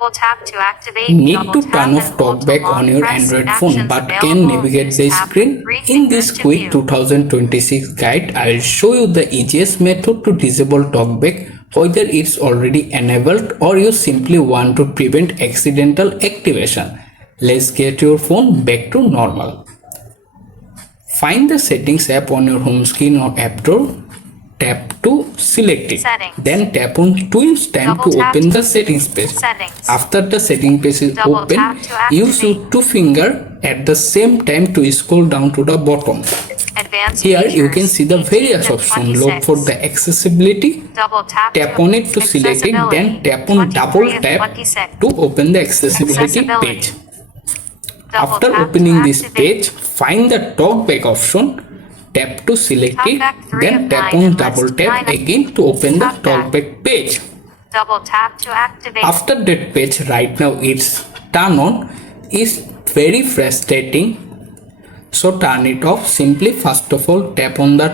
Double tap to activate. Need Double to tap turn and off hold to TalkBack long on your press Android actions phone but can available. navigate Use the tab screen. with 3 In this fingers to quick view. 2026 guide, I will show you the easiest method to disable TalkBack, whether it's already enabled or you simply want to prevent accidental activation. Let's get your phone back to normal. Find the Settings app on your home screen or app drawer. Tap to select it. Settings. Then tap on Twins time Double to tap open to the settings page. Settings. After the setting page is Double open, tap to use your activate. 2 fingers at the same time to scroll down to the bottom. Advanced Here features. you can see the 18 various to options. Look for 26. the accessibility. Double tap Tap to on it to select it, then tap on double 23 of tap 26. to open the accessibility Accessibility. page. Double After tap opening to this activate. page, find the TalkBack option. Tap to select it, TalkBack 3 then of tap 9 on and double list tap 9 again to open the TalkBack. TalkBack page. Double tap to activate. After that page, right now it's turn on. Is very frustrating, so turn it off. Simply first of all tap on the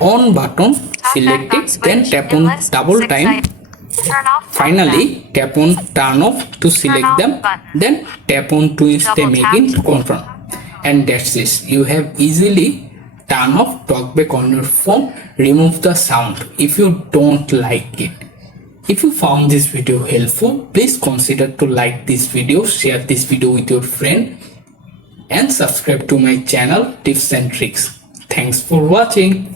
on button, select it, then tap on double time. Turn off. Finally tap on turn off to select them, then tap on twist them again to confirm. And that's it. You have easily turn off TalkBack on your phone. Remove the sound if you don't like it. If you found this video helpful, please consider to like this video, share this video with your friend, and subscribe to my channel Tips and Tricks. Thanks for watching.